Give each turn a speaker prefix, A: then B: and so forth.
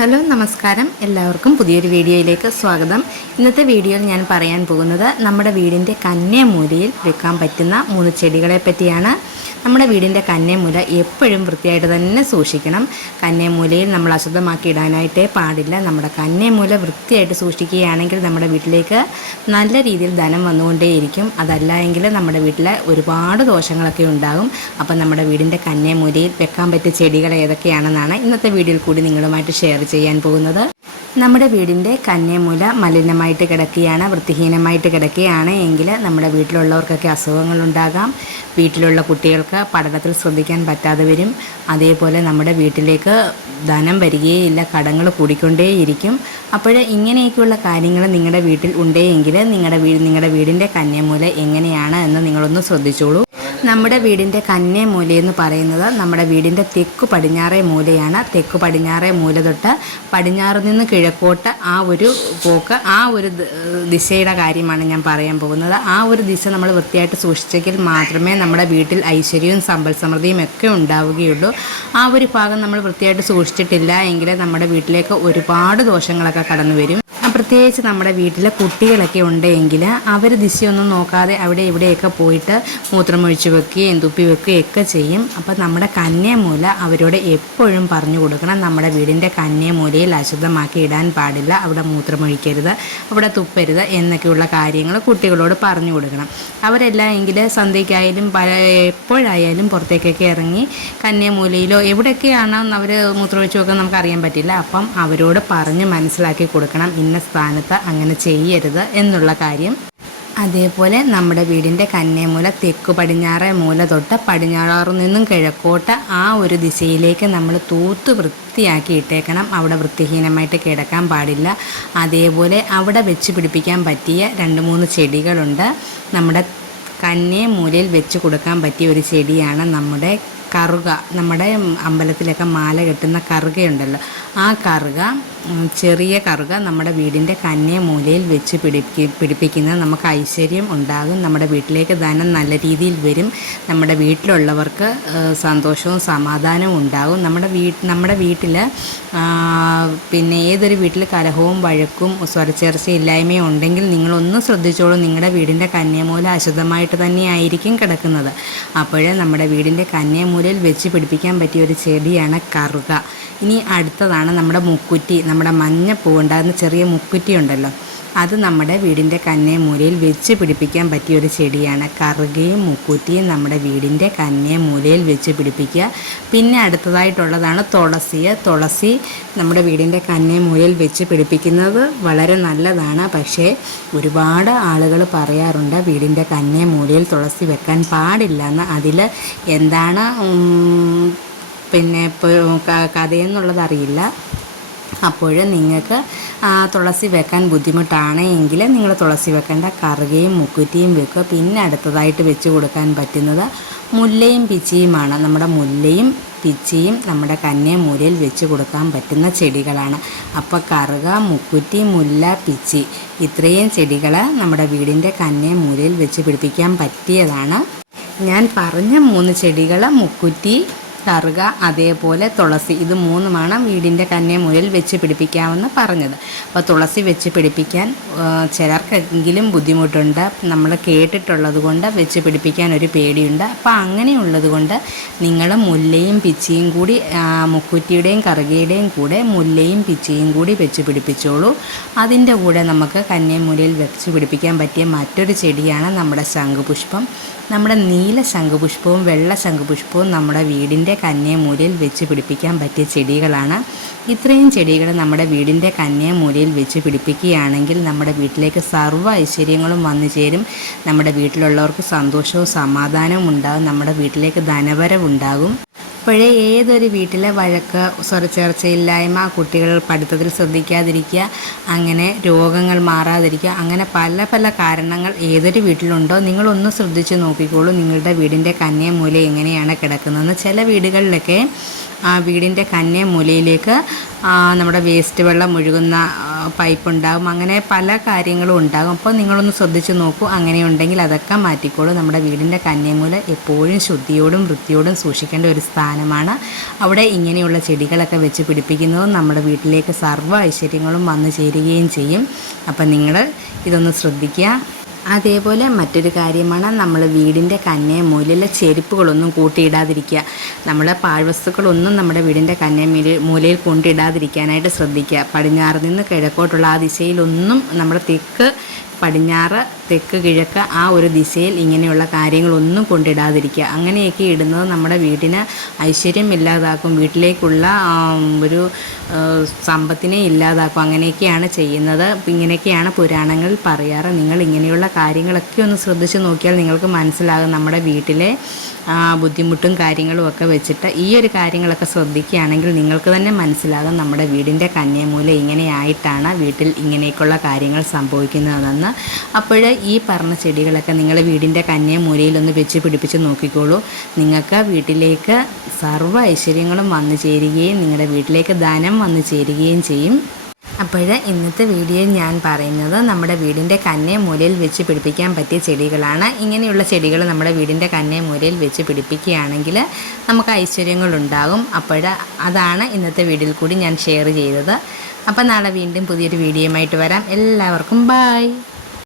A: Hello നമസ്കാരം. എല്ലാവർക്കും പുതിയൊരു വീഡിയോയിലേക്ക് സ്വാഗതം. ഇന്നത്തെ വീഡിയോയിൽ ഞാൻ പറയാൻ പോകുന്നത് നമ്മുടെ വീടിന്റെ കന്യമൂലയിൽ വെക്കാൻ പറ്റുന്ന മൂന്ന് ചെടികളെ പറ്റിയാണ്. നമ്മുടെ വീടിന്റെ കന്നേമൂല എപ്പോഴും വൃത്തിയായിട്ട് തന്നെ സൂക്ഷിക്കണം. കന്നേമൂലയിൽ നമ്മൾ അശുദ്ധമാക്കി ഇടാനായിട്ടേ പാടില്ല. നമ്മുടെ കന്നേമൂല വൃത്തിയായിട്ട് സൂക്ഷിക്കുകയാണെങ്കിൽ നമ്മുടെ വീട്ടിലേക്ക് നല്ല രീതിയിൽ ധനം വന്നുകൊണ്ടേയിരിക്കും. അതല്ല എങ്കിൽ നമ്മുടെ വീട്ടിലെ ഒരുപാട് ദോഷങ്ങളൊക്കെ ഉണ്ടാകും. അപ്പം നമ്മുടെ വീടിന്റെ കന്നേമൂലയിൽ വെക്കാൻ പറ്റിയ ചെടികൾ ഏതൊക്കെയാണെന്നാണ് ഇന്നത്തെ വീഡിയോയിൽ കൂടി നിങ്ങളുമായിട്ട് ഷെയർ ചെയ്യാൻ പോകുന്നത്. നമ്മുടെ വീടിന്റെ കന്നേമൂല മലിനമായിട്ട് കിടക്കുകയാണ് വൃത്തിഹീനമായിട്ട് കിടക്കുകയാണ്. എങ്കിൽ നമ്മുടെ വീട്ടിലുള്ളവർക്കൊക്കെ അസുഖങ്ങളുണ്ടാകാം. വീട്ടിലുള്ള കുട്ടികൾക്ക് പഠനത്തിൽ ശ്രദ്ധിക്കാൻ പറ്റാതെ വരും. അതേപോലെ നമ്മുടെ വീട്ടിലേക്ക് ധനം വരികയില്ല കടങ്ങൾ കൂടിക്കൊണ്ടേയിരിക്കും. അപ്പോൾ ഇങ്ങനെയൊക്കെയുള്ള കാര്യങ്ങൾ നിങ്ങളുടെ വീട്ടിൽ ഉണ്ടെങ്കിൽ നിങ്ങളുടെ വീട് നിങ്ങളുടെ വീടിന്റെ കന്നേമൂല എങ്ങനെയാണ് എന്ന് നിങ്ങളൊന്ന് ശ്രദ്ധിച്ചോളൂ. നമ്മുടെ വീടിന്റെ കന്നേ മൂലയെന്ന് പറയുന്നത് നമ്മുടെ വീടിന്റെ തെക്കു പടിഞ്ഞാറേ മൂലയാണ്. തെക്കു പടിഞ്ഞാറേ മൂല തൊട്ട് പടിഞ്ഞാറ് നിന്ന് കിഴക്കോട്ട് ആ ഒരു പോക്ക് ആ ഒരു ദിശയുടെ കാര്യമാണ് ഞാൻ പറയാൻ പോകുന്നത്. ആ ഒരു ദിശ നമ്മൾ വൃത്തിയായിട്ട് സൂക്ഷിച്ചെങ്കിൽ മാത്രമേ നമ്മുടെ വീട്ടിൽ ഐശ്വര്യവും സമ്പൽ സമൃദ്ധിയും ഒക്കെ ഉണ്ടാവുകയുള്ളൂ. ആ ഒരു ഭാഗം നമ്മൾ വൃത്തിയായിട്ട് സൂക്ഷിച്ചിട്ടില്ല എങ്കിൽ നമ്മുടെ വീട്ടിലേക്ക് ഒരുപാട് ദോഷങ്ങളൊക്കെ കടന്നു വരും പ്രത്യേകിച്ച് നമ്മുടെ വീട്ടിലെ കുട്ടികളൊക്കെ ഉണ്ടെങ്കിൽ അവർ ദിശയൊന്നും നോക്കാതെ അവിടെ ഇവിടെയൊക്കെ പോയിട്ട് മൂത്രമൊഴിച്ച് വെക്കുകയും തുപ്പി വെക്കുകയും ഒക്കെ ചെയ്യും. അപ്പോൾ നമ്മുടെ കന്യമൂല അവരോട് എപ്പോഴും പറഞ്ഞു കൊടുക്കണം. നമ്മുടെ വീടിന്റെ കന്യമൂലയിൽ അശുദ്ധമാക്കി ഇടാൻ പാടില്ല. അവിടെ മൂത്രമൊഴിക്കരുത് അവിടെ തുപ്പരുത് എന്നൊക്കെയുള്ള കാര്യങ്ങൾ കുട്ടികളോട് പറഞ്ഞു കൊടുക്കണം. അവരെല്ലാം എങ്കിൽ സന്ധ്യയ്ക്കായാലും പല എപ്പോഴായാലും പുറത്തേക്കൊക്കെ ഇറങ്ങി കന്യമൂലയിലോ എവിടെയൊക്കെയാണോ അവർ മൂത്രമൊഴിച്ച് നമുക്ക് അറിയാൻ പറ്റില്ല. അപ്പം അവരോട് പറഞ്ഞ് മനസ്സിലാക്കി കൊടുക്കണം. ഇന്ന സ്ഥാനത്ത് അങ്ങനെ ചെയ്യരുത് എന്നുള്ള കാര്യം. അതേപോലെ നമ്മുടെ വീടിന്റെ കന്നേമൂല തെക്ക് പടിഞ്ഞാറെ മൂല തൊട്ട് പടിഞ്ഞാറു നിന്നും കിഴക്കോട്ട് ആ ഒരു ദിശയിലേക്ക് നമ്മൾ തൂത്ത് വൃത്തിയാക്കി ഇട്ടേക്കണം. അവിടെ വൃത്തിഹീനമായിട്ട് കിടക്കാൻ പാടില്ല. അതേപോലെ അവിടെ വെച്ച് പിടിപ്പിക്കാൻ പറ്റിയ രണ്ട് മൂന്ന് ചെടികളുണ്ട്. നമ്മുടെ കന്നേമൂലയിൽ വെച്ച് കൊടുക്കാൻ പറ്റിയ ഒരു ചെടിയാണ് നമ്മുടെ കറുക. നമ്മുടെ അമ്പലത്തിലൊക്കെ മാല കെട്ടുന്ന കറുകയുണ്ടല്ലോ. ആ കറുക ചെറിയ കറുക നമ്മുടെ വീടിന്റെ കന്യ മൂലയിൽ വെച്ച് പിടിപ്പി പിടിപ്പിക്കുന്നത് നമുക്ക് ഐശ്വര്യം ഉണ്ടാകും. നമ്മുടെ വീട്ടിലേക്ക് ധനം നല്ല രീതിയിൽ വരും. നമ്മുടെ വീട്ടിലുള്ളവർക്ക് സന്തോഷവും സമാധാനവും ഉണ്ടാകും. നമ്മുടെ വീ നമ്മുടെ വീട്ടിൽ പിന്നെ ഏതൊരു വീട്ടിൽ കലഹവും വഴക്കും സ്വരച്ചേർച്ചയില്ലായ്മയും ഉണ്ടെങ്കിൽ നിങ്ങളൊന്ന് ശ്രദ്ധിച്ചോളൂ. നിങ്ങളുടെ വീടിന്റെ കന്യമൂല അശുദ്ധമായിട്ട് തന്നെയായിരിക്കും കിടക്കുന്നത്. അപ്പോഴേ നമ്മുടെ വീടിന്റെ കന്യമൂലയിൽ വെച്ച് പിടിപ്പിക്കാൻ പറ്റിയ ഒരു ചെടിയാണ് കറുക. ഇനി അടുത്തതാണ് നമ്മുടെ മുക്കുറ്റി നമ്മുടെ മഞ്ഞ പൂവുണ്ടാകുന്ന ചെറിയ മുക്കുറ്റി ഉണ്ടല്ലോ. അത് നമ്മുടെ വീടിന്റെ കന്യമൂലയിൽ വെച്ച് പിടിപ്പിക്കാൻ പറ്റിയ ഒരു ചെടിയാണ്. കറുകയും മുക്കുറ്റിയും നമ്മുടെ വീടിന്റെ കന്യമൂലയിൽ വെച്ച് പിടിപ്പിക്കുക. പിന്നെ അടുത്തതായിട്ടുള്ളതാണ് തുളസി. തുളസി നമ്മുടെ വീടിന്റെ കന്യമൂലയിൽ വെച്ച് പിടിപ്പിക്കുന്നത് വളരെ നല്ലതാണ്. പക്ഷേ ഒരുപാട് ആളുകൾ പറയാറുണ്ട് വീടിന്റെ കന്യമൂലയിൽ തുളസി വെക്കാൻ പാടില്ല എന്ന്. അതിൽ എന്താണ് പിന്നെ ഇപ്പോൾ കഥയെന്നുള്ളത് അറിയില്ല അപ്പോൾ നിങ്ങൾക്ക് തുളസി വെക്കാൻ ബുദ്ധിമുട്ടാണ് എങ്കിൽ നിങ്ങൾ തുളസി വെക്കേണ്ട കറുകയും മുക്കുറ്റിയും വെക്കുക. പിന്നെ അടുത്തതായിട്ട് വെച്ച് കൊടുക്കാൻ പറ്റുന്നത് മുല്ലയും പിച്ചിയുമാണ്. നമ്മുടെ മുല്ലയും പിച്ചിയും നമ്മുടെ കന്യാമൂലയിൽ വെച്ച് കൊടുക്കാൻ പറ്റുന്ന ചെടികളാണ്. അപ്പോൾ കറുക മുക്കുറ്റി മുല്ല പിച്ചി ഇത്രയും ചെടികൾ നമ്മുടെ വീടിന്റെ കന്യാമൂലയിൽ വെച്ച് പിടിപ്പിക്കാൻ പറ്റിയതാണ്. ഞാൻ പറഞ്ഞ മൂന്ന് ചെടികൾ മുക്കുറ്റി കറുക അതേപോലെ തുളസി. ഇത് മൂന്നുമാണ് വീടിന്റെ കന്യമൂലയിൽ വെച്ച് പിടിപ്പിക്കാമെന്ന് പറഞ്ഞത്. അപ്പോൾ തുളസി വെച്ച് പിടിപ്പിക്കാൻ ചിലർക്കെങ്കിലും ബുദ്ധിമുട്ടുണ്ട്. നമ്മൾ കേട്ടിട്ടുള്ളത് കൊണ്ട് വെച്ച് പിടിപ്പിക്കാൻ ഒരു പേടിയുണ്ട്. അപ്പോൾ അങ്ങനെയുള്ളത് കൊണ്ട് നിങ്ങൾ മുല്ലയും പിച്ചിയും കൂടി മുക്കുറ്റിയുടെയും കറുകയുടെയും കൂടെ മുല്ലയും പിച്ചിയും കൂടി വെച്ച് പിടിപ്പിച്ചോളൂ. അതിന്റെ കൂടെ നമുക്ക് കന്യമൂലയിൽ വെച്ച് പിടിപ്പിക്കാൻ പറ്റിയ മറ്റൊരു ചെടിയാണ് നമ്മുടെ ശംഖുപുഷ്പം. നമ്മുടെ നീല ശംഖുപുഷ്പവും വെള്ള ശംഖുപുഷ്പവും നമ്മുടെ വീടിന്റെ കന്യമൂലയിൽ വെച്ച് പിടിപ്പിക്കാൻ പറ്റിയ ചെടികളാണ്. ഇത്രയും ചെടികൾ നമ്മുടെ വീടിന്റെ കന്യമൂലയിൽ വെച്ച് പിടിപ്പിക്കുകയാണെങ്കിൽ നമ്മുടെ വീട്ടിലേക്ക് സർവ ഐശ്വര്യങ്ങളും വന്നു ചേരും. നമ്മുടെ വീട്ടിലുള്ളവർക്ക് സന്തോഷവും സമാധാനവും ഉണ്ടാകും നമ്മുടെ വീട്ടിലേക്ക് ധനവരവുണ്ടാകും. അപ്പോഴേ ഏതൊരു വീട്ടിലെ വഴക്ക് സ്വരച്ചേർച്ചയില്ലായ്മ കുട്ടികൾ പഠിത്തത്തിൽ ശ്രദ്ധിക്കാതിരിക്കുക അങ്ങനെ രോഗങ്ങൾ മാറാതിരിക്കുക അങ്ങനെ പല പല കാരണങ്ങൾ ഏതൊരു വീട്ടിലുണ്ടോ നിങ്ങളൊന്ന് ശ്രദ്ധിച്ച് നോക്കിക്കോളൂ നിങ്ങളുടെ വീടിന്റെ കന്യമൂല എങ്ങനെയാണ് കിടക്കുന്നതെന്ന്. ചില വീടുകളിലൊക്കെ ആ വീടിന്റെ കന്യമൂലയിലേക്ക് മൂലയിലേക്ക് നമ്മുടെ വേസ്റ്റ് വെള്ളം ഒഴുകുന്ന പൈപ്പ് ഉണ്ടാകും അങ്ങനെ പല കാര്യങ്ങളും ഉണ്ടാകും. അപ്പോൾ നിങ്ങളൊന്ന് ശ്രദ്ധിച്ച് നോക്കൂ. അങ്ങനെയുണ്ടെങ്കിൽ അതൊക്കെ മാറ്റിക്കോളൂ. നമ്മുടെ വീടിന്റെ കന്യമൂല എപ്പോഴും ശുദ്ധിയോടും വൃത്തിയോടും സൂക്ഷിക്കേണ്ട ഒരു സ്ഥാനമാണ്. അവിടെ ഇങ്ങനെയുള്ള ചെടികളൊക്കെ വെച്ച് പിടിപ്പിക്കുന്നതും നമ്മുടെ വീട്ടിലേക്ക് സർവ ഐശ്വര്യങ്ങളും വന്നു ചേരുകയും ചെയ്യും. അപ്പം നിങ്ങൾ ഇതൊന്ന് ശ്രദ്ധിക്കുക. അതേപോലെ മറ്റൊരു കാര്യമാണ് നമ്മൾ വീടിന്റെ കന്നേ മൂലയിലെ ചെരുപ്പുകളൊന്നും കൂട്ടിയിടാതിരിക്കുക. നമ്മുടെ പാഴ്വസ്തുക്കളൊന്നും നമ്മുടെ വീടിന്റെ കന്നേ മൂല മൂലയിൽ കൊണ്ടിടാതിരിക്കാനായിട്ട് ശ്രദ്ധിക്കുക. പടിഞ്ഞാറ് നിന്ന് കിഴക്കോട്ടുള്ള ആ ദിശയിലൊന്നും നമ്മുടെ തെക്ക് പടിഞ്ഞാറ് തെക്ക് കിഴക്ക് ആ ഒരു ദിശയിൽ ഇങ്ങനെയുള്ള കാര്യങ്ങളൊന്നും കൊണ്ടിടാതിരിക്കുക. അങ്ങനെയൊക്കെ ഇടുന്നത് നമ്മുടെ വീടിന് ഐശ്വര്യം ഇല്ലാതാക്കും. വീട്ടിലേക്കുള്ള ഒരു സമ്പത്തിനെ ഇല്ലാതാക്കും. അങ്ങനെയൊക്കെയാണ് ചെയ്യുന്നത്. ഇങ്ങനെയൊക്കെയാണ് പുരാണങ്ങളിൽ പറയാറ്. നിങ്ങൾ ഇങ്ങനെയുള്ള കാര്യങ്ങളൊക്കെ ഒന്ന് ശ്രദ്ധിച്ച് നോക്കിയാൽ നിങ്ങൾക്ക് മനസ്സിലാകും. നമ്മുടെ വീട്ടിലെ ബുദ്ധിമുട്ടും കാര്യങ്ങളും ഒക്കെ വെച്ചിട്ട് ഈ ഒരു കാര്യങ്ങളൊക്കെ ശ്രദ്ധിക്കുകയാണെങ്കിൽ നിങ്ങൾക്ക് തന്നെ മനസ്സിലാകും നമ്മുടെ വീടിന്റെ കന്യമൂല ഇങ്ങനെയായിട്ടാണ് വീട്ടിൽ ഇങ്ങനെയൊക്കെയുള്ള കാര്യങ്ങൾ സംഭവിക്കുന്നതെന്ന്. അപ്പോൾ ഈ പറഞ്ഞ ചെടികളൊക്കെ നിങ്ങൾ വീടിന്റെ കന്യമൂലയിലൊന്ന് വെച്ച് പിടിപ്പിച്ച് നോക്കിക്കോളൂ. നിങ്ങൾക്ക് വീട്ടിലേക്ക് സർവ ഐശ്വര്യങ്ങളും വന്നു ചേരുകയും നിങ്ങളുടെ വീട്ടിലേക്ക് ധനം വന്നു ചേരുകയും ചെയ്യും. അപ്പോൾ ഇന്നത്തെ വീഡിയോ ഞാൻ പറയുന്നത് നമ്മുടെ വീടിന്റെ കന്നേ മൂലയിൽ വെച്ച് പിടിപ്പിക്കാൻ പറ്റിയ ചെടികളാണ്. ഇങ്ങനെയുള്ള ചെടികൾ നമ്മുടെ വീടിന്റെ കന്നേ മൂലയിൽ വെച്ച് പിടിപ്പിക്കുകയാണെങ്കിൽ നമുക്ക് ഐശ്വര്യങ്ങളുണ്ടാകും അപ്പോൾ അതാണ് ഇന്നത്തെ വീഡിയോയിൽ കൂടി ഞാൻ ഷെയർ ചെയ്തത്. അപ്പോൾ നാളെ വീണ്ടും പുതിയൊരു വീഡിയോയുമായിട്ട് വരാം. എല്ലാവർക്കും ബായ്